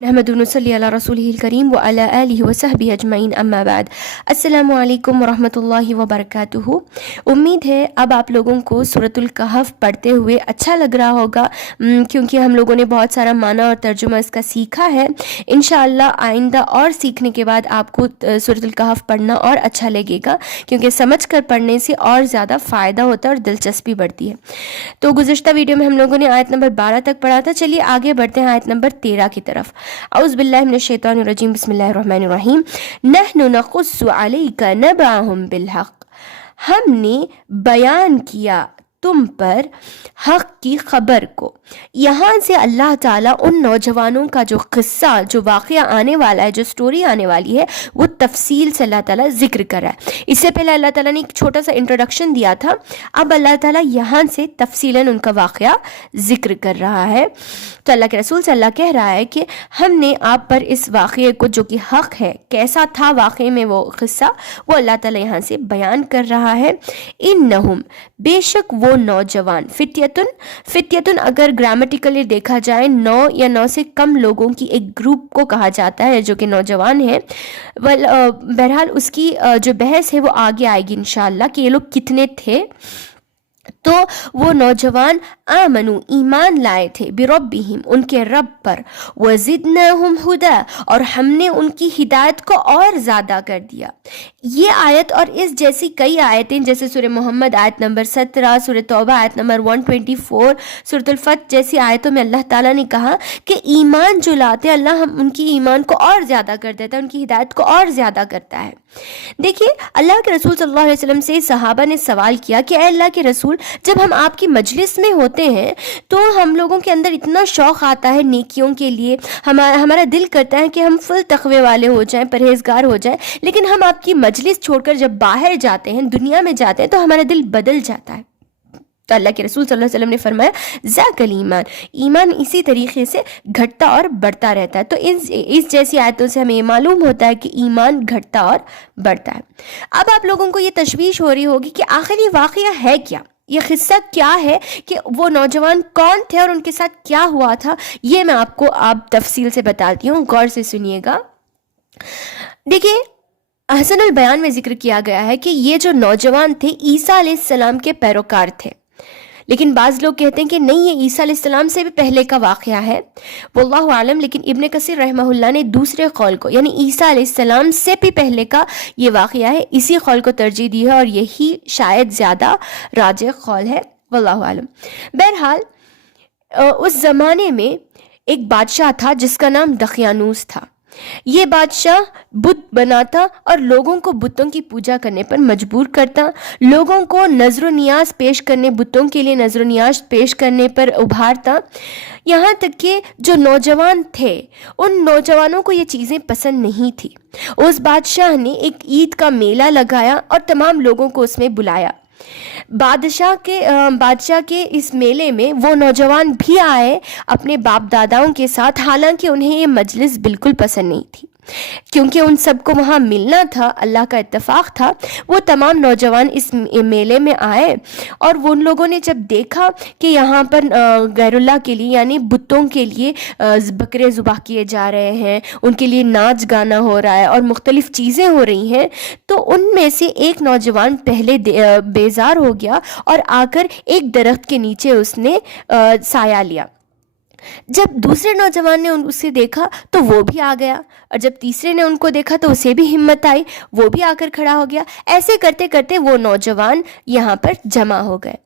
नहमदु व नसल्ली अला रसूलिहिल करीम व अला आलिहि व सहबिहि अजमईन अम्मा बाद। अस्सलामु अलैकुम व रहमतुल्लाहि व बरकातुहू। उम्मीद है अब आप लोगों को सूरतुल कहफ पढ़ते हुए अच्छा लग रहा होगा, क्योंकि हम लोगों ने बहुत सारा माना और तर्जुमा इसका सीखा है। इंशाअल्लाह आइंदा और सीखने के बाद आपको सूरतुल कहफ पढ़ना और अच्छा लगेगा, क्योंकि समझ कर पढ़ने से और ज़्यादा फ़ायदा होता है और दिलचस्पी बढ़ती है। तो गुज़िश्ता वीडियो में हम लोगों ने आयत नंबर 12 तक पढ़ा था। चलिए आगे बढ़ते हैं आयत नंबर 13 की तरफ। औज़ु बिल्लाहि मिनश शैतानिर रजीम, बिस्मिल्लाहिर रहमानिर रहीम। नहनु नक़ुस्सु अलैका नबअहुम बिल हक़, हमने बयान किया तुम पर हक़ की ख़बर को। यहाँ से अल्लाह ताला उन नौजवानों का जो क़िस्सा, जो वाक़या आने वाला है, जो स्टोरी आने वाली है, वो तफसील से अल्लाह ताला ज़िक्र कर रहा है। इससे पहले अल्लाह ताला ने एक छोटा सा इंट्रोडक्शन दिया था, अब अल्लाह ताला यहाँ से तफसीलन उनका वाक़या ज़िक्र कर रहा है। तो अल्लाह के रसूल से अल्लाह कह रहा है कि हमने आप पर इस वाक़े को, जो कि हक़ है, कैसा था वाक़े में वो क़िस्सा, वो अल्लाह ताला यहाँ से बयान कर रहा है। इन्नहुम, बेशक वो नौजवान, फित्यतुन अगर ग्रामेटिकली देखा जाए 9 या 9 से कम लोगों की एक ग्रुप को कहा जाता है जो कि नौजवान है। बहरहाल उसकी जो बहस है वो आगे आएगी इंशाअल्लाह कि ये लोग कितने थे। तो वो नौजवान आमनु, ईमान लाए थे, बिरब्बिहिम, उनके रब पर, वज़िदनाहुम हुदा, और हमने उनकी हिदायत को और ज़्यादा कर दिया। ये आयत और इस जैसी कई आयतें, जैसे सूरह मोहम्मद आयत नंबर 17, सूरह तौबा आयत नंबर 124, सूरतुल फत जैसी आयतों में अल्लाह ताला ने कहा कि ईमान जो लाते अल्लाह हम उनकी ईमान को और ज़्यादा कर देता है, उनकी हिदायत को और ज़्यादा करता है। देखिए, अल्लाह के रसूल सल्लल्लाहु अलैहि वसल्लम से सहाबा ने सवाल किया कि अल्लाह के रसूल, जब हम आपकी मजलिस में होते हैं तो हम लोगों के अंदर इतना शौक़ आता है नेकियों के लिए, हमारा दिल करता है कि हम फुल तक़वे वाले हो जाएं, परहेज़गार हो जाएं, लेकिन हम आपकी मजलिस छोड़कर जब बाहर जाते हैं, दुनिया में जाते हैं, तो हमारा दिल बदल जाता है। तो अल्लाह के रसूल सल्लल्लाहु अलैहि वसल्लम ने फरमाया, ज़ाकल ईमान, ईमान इसी तरीके से घटता और बढ़ता रहता है। तो इस जैसी आयतों से हमें मालूम होता है कि ईमान घटता और बढ़ता है। अब आप लोगों को ये तशवीश हो रही होगी कि आखिर ये वाक़या है क्या, ये क़िस्सा क्या है, कि वो नौजवान कौन थे और उनके साथ क्या हुआ था। ये मैं आपको अब तफसील से बताती हूँ, गौर से सुनिएगा। देखिए, अहसनुल बयान में ज़िक्र किया गया है कि ये जो नौजवान थे ईसा अलैहिस्सलाम के पैरोकार थे, लेकिन बाज़ लोग कहते हैं कि नहीं, ये ईसा अलैहिस्सलाम से भी पहले का वाक़या है, वल्लाहु आलम। लेकिन इब्न कसीर रहमहुल्लाह ने दूसरे कौल को, यानी ईसा अलैहिस्सलाम से भी पहले का ये वाक़या है, इसी कौल को तरजीह दी है और यही शायद ज़्यादा राजिह कौल है, वल्लाहु आलम। बहरहाल उस ज़माने में एक बादशाह था जिसका नाम दकियानूस था। ये बादशाह बुत बनाता और लोगों को बुतों की पूजा करने पर मजबूर करता, लोगों को नज़र नियाज पेश करने, बुतों के लिए नज़र नियाज पेश करने पर उभारता। यहाँ तक कि जो नौजवान थे, उन नौजवानों को ये चीज़ें पसंद नहीं थी। उस बादशाह ने एक ईद का मेला लगाया और तमाम लोगों को उसमें बुलाया। बादशाह के इस मेले में वो नौजवान भी आए अपने बाप दादाओं के साथ, हालांकि उन्हें ये मजलिस बिल्कुल पसंद नहीं थी, क्योंकि उन सबको वहाँ मिलना था, अल्लाह का इत्तफाक था। वो तमाम नौजवान इस मेले में आए और वो उन लोगों ने जब देखा कि यहाँ पर गैरुल्लाह के लिए, यानी बुतों के लिए बकरे ज़ुबाह किए जा रहे हैं, उनके लिए नाच गाना हो रहा है और मुख्तलिफ़ चीज़ें हो रही हैं, तो उनमें से एक नौजवान पहले बेजार हो गया और आकर एक दरख्त के नीचे उसने साया लिया। जब दूसरे नौजवान ने उसे देखा तो वो भी आ गया, और जब तीसरे ने उनको देखा तो उसे भी हिम्मत आई, वो भी आकर खड़ा हो गया। ऐसे करते करते वो नौजवान यहाँ पर जमा हो गए।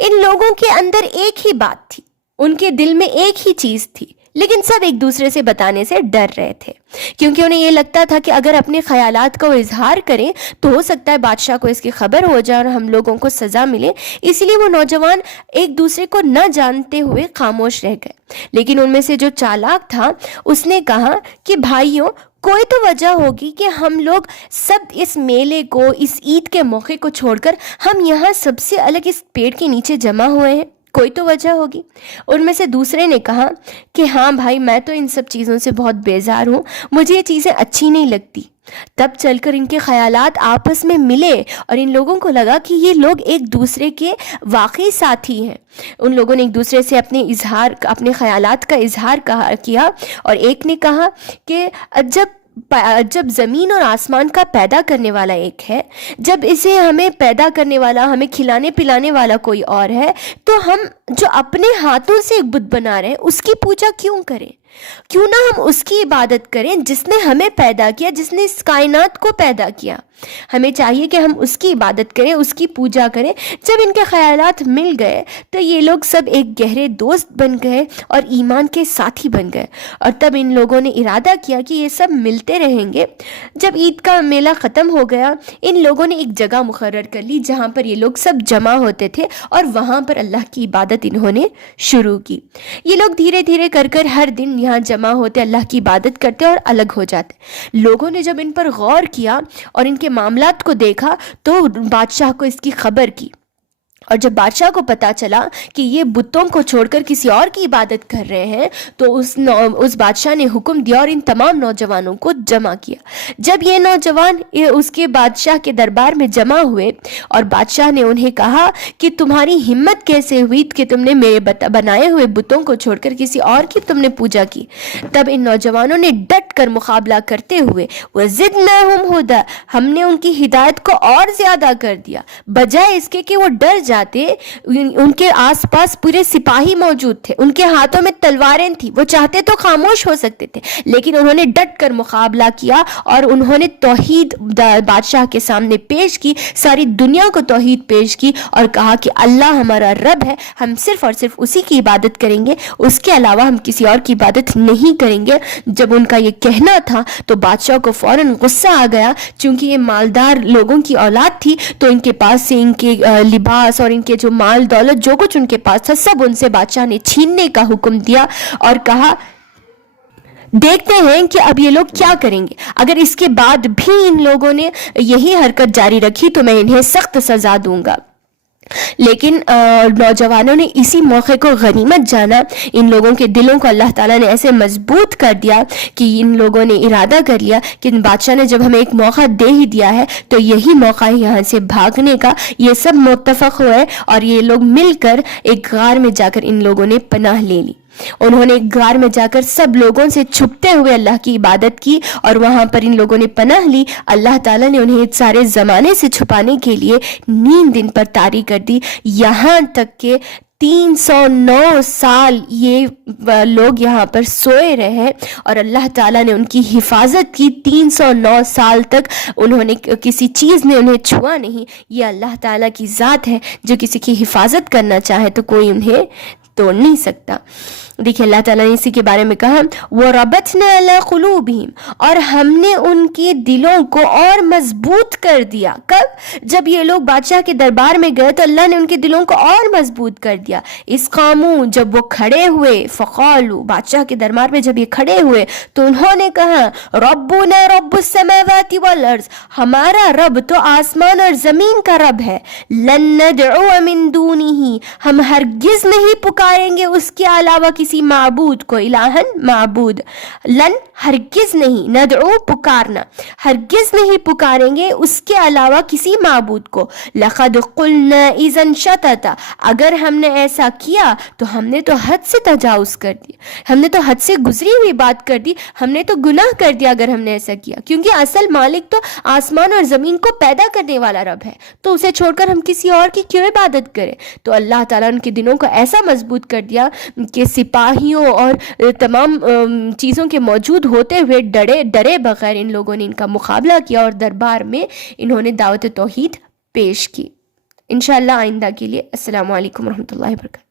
इन लोगों के अंदर एक ही बात थी, उनके दिल में एक ही चीज़ थी, लेकिन सब एक दूसरे से बताने से डर रहे थे, क्योंकि उन्हें ये लगता था कि अगर अपने ख़यालात का वो इजहार करें तो हो सकता है बादशाह को इसकी खबर हो जाए और हम लोगों को सज़ा मिले। इसलिए वो नौजवान एक दूसरे को न जानते हुए खामोश रह गए। लेकिन उनमें से जो चालाक था उसने कहा कि भाइयों, कोई तो वजह होगी कि हम लोग सब इस मेले को, इस ईद के मौके को छोड़कर हम यहाँ सबसे अलग इस पेड़ के नीचे जमा हुए हैं। کوئی تو وجہ ہوگی۔ ان میں سے دوسرے نے کہا کہ ہاں بھائی، میں تو ان سب چیزوں سے بہت بیزار ہوں، مجھے یہ چیزیں اچھی نہیں لگتی۔ تب چل کر ان کے خیالات آپس میں ملے اور ان لوگوں کو لگا کہ یہ لوگ ایک دوسرے کے واقعی ساتھی ہیں۔ ان لوگوں نے ایک دوسرے سے اپنے خیالات کا اظہار کیا، اور ایک نے کہا کہ جب زمین اور آسمان کا پیدا کرنے والا ایک ہے، جب اسے ہمیں پیدا کرنے والا، ہمیں کھلانے پلانے والا کوئی اور ہے، تو ہم جو اپنے ہاتھوں سے ایک بت بنا رہے ہیں اس کی پوجا کیوں کریں؟ کیوں نہ ہم اس کی عبادت کریں جس نے ہمیں پیدا کیا، جس نے اس کائنات کو پیدا کیا۔ ہمیں چاہیے کہ ہم اس کی عبادت کریں، اس کی پوجا کریں۔ جب ان کے خیالات مل گئے تو یہ لوگ سب ایک گہرے دوست بن گئے اور ایمان کے ساتھی بن گئے، اور تب ان لوگوں نے ارادہ کیا کہ یہ سب ملتے رہیں گے۔ جب عید کا میلہ ختم ہو گیا، ان لوگوں نے ایک جگہ مقرر کر لی جہاں پر یہ لوگ سب جمع ہوتے تھے، اور وہاں پر اللہ کی عبادت انہوں نے شروع کی۔ یہ لوگ دھیرے دھیرے کر ہر دن یہاں جمع ہوتے، اللہ کی عبادت کرتے اور الگ ہو جاتے۔ لوگوں نے جب ان پر غور کیا اور ان کے معاملات کو دیکھا تو بادشاہ کو اس کی خبر کی، اور جب بادشاہ کو پتا چلا کہ یہ بتوں کو چھوڑ کر کسی اور کی عبادت کر رہے ہیں، تو اس بادشاہ نے حکم دیا اور ان تمام نوجوانوں کو جمع کیا۔ جب یہ نوجوان اس کے بادشاہ کے دربار میں جمع ہوئے اور بادشاہ نے انہیں کہا کہ تمہاری ہمت کیسے ہوئی کہ تم نے میرے بنائے ہوئے بتوں کو چھوڑ کر کسی اور کی تم نے پوجا کی؟ تب ان نوجوانوں نے ڈٹ کر مقابلہ کرتے ہوئے وَزِدْنَاهُمْ هُدًى، ہم نے ان کی ہدایت کو اور زیادہ کر دیا، بجائے اس کے کہ وہ ڈر جاتے۔ ان کے آس پاس پورے سپاہی موجود تھے، ان کے ہاتھوں میں تلواریں تھیں، وہ چاہتے تو خاموش ہو سکتے تھے، لیکن انہوں نے ڈٹ کر مقابلہ کیا اور انہوں نے توحید بادشاہ کے سامنے پیش کی، ساری دنیا کو توحید پیش کی، اور کہا کہ اللہ ہمارا رب ہے، ہم صرف اور صرف اسی کی عبادت کریں گے، اس کے علاوہ ہم کسی اور کی عبادت نہیں کریں گے۔ جب ان کا یہ کہنا تھا تو بادشاہ کو فوراً غصہ آ گیا، چونکہ یہ مالدار لوگوں کی اولاد تھی، تو ان کے پاس سے ان کے لباس اور ان کے جو مال دولت جو کچھ ان کے پاس تھا سب ان سے بادشاہ نے چھیننے کا حکم دیا، اور کہا دیکھتے ہیں کہ اب یہ لوگ کیا کریں گے۔ اگر اس کے بعد بھی ان لوگوں نے یہی حرکت جاری رکھی تو میں انہیں سخت سزا دوں گا۔ لیکن نوجوانوں نے اسی موقع کو غنیمت جانا، ان لوگوں کے دلوں کو اللہ تعالیٰ نے ایسے مضبوط کر دیا کہ ان لوگوں نے ارادہ کر لیا کہ بادشاہ نے جب ہمیں ایک موقع دے ہی دیا ہے تو یہی موقع ہے یہاں سے بھاگنے کا۔ یہ سب متفق ہوئے اور یہ لوگ مل کر ایک غار میں جا کر ان لوگوں نے پناہ لے لی۔ انہوں نے ایک غار میں جا کر سب لوگوں سے چھپتے ہوئے اللہ کی عبادت کی، اور وہاں پر ان لوگوں نے پناہ لی۔ اللہ تعالیٰ نے انہیں سارے زمانے سے چھپانے کے لیے نیند ان پر طاری کر دی، یہاں تک کہ 309 سال یہ لوگ یہاں پر سوئے رہے، اور اللہ تعالیٰ نے ان کی حفاظت کی۔ 309 سال تک انہوں نے کسی چیز نے انہیں چھوا نہیں۔ یہ اللہ تعالیٰ کی ذات ہے، جو کسی کی حفاظت کرنا چاہے تو کوئی انہیں توڑ نہیں سکتا۔ دیکھیں اللہ تعالیٰ نے اسی کے بارے میں کہا وَرَبَطْنَا عَلَىٰ قُلُوبِهِمْ، اور ہم نے ان کے دلوں کو اور مضبوط کر دیا۔ کب؟ جب یہ لوگ بادشاہ کے دربار میں گئے تو اللہ نے ان کے دلوں کو اور مضبوط کر دیا۔ اِذْ قَامُوا، جب وہ کھڑے ہوئے، فَقَالُوا، بادشاہ کے دربار میں جب یہ کھڑے ہوئے تو انہوں نے کہا رَبُّنَا رَبُّ السَّمَاوَاتِ وَالْأَرْضِ، ہمارا رب تو آسمان اور زمین کا رب ہے۔ لَن نَّدْعُوَ مِن دُونِهِ، ہم ہرگز نہیں پکاریں گے اس کے علاوہ کسی معبود کو، الہن معبود، لن ہرگز نہیں، ندعو پکارنا، ہرگز نہیں پکاریں گے اس کے علاوہ کسی معبود کو۔ لقد قلنا اذا شططا، اگر ہم نے ایسا کیا تو ہم نے تو حد سے تجاوز کر دیا، ہم نے تو حد سے گزری ہوئی بات کر دی، ہم نے تو گناہ کر دیا اگر ہم نے ایسا کیا، کیونکہ اصل مالک تو آسمان اور زمین کو پیدا کرنے والا رب ہے، تو اسے چھوڑ کر ہم کسی اور کی کیوں عبادت کریں؟ تو اللہ تعالیٰ ان کے دلوں کو ایسا مضبوط کر دیا کہ سپاہیوں اور تمام چیزوں کے موجود ہوتے ہوئے ڈرے بغیر ان لوگوں نے ان کا مقابلہ کیا اور دربار میں انہوں نے دعوت توحید پیش کی۔ انشاءاللہ آئندہ کے لیے السلام علیکم ورحمۃ اللہ وبرکاتہ۔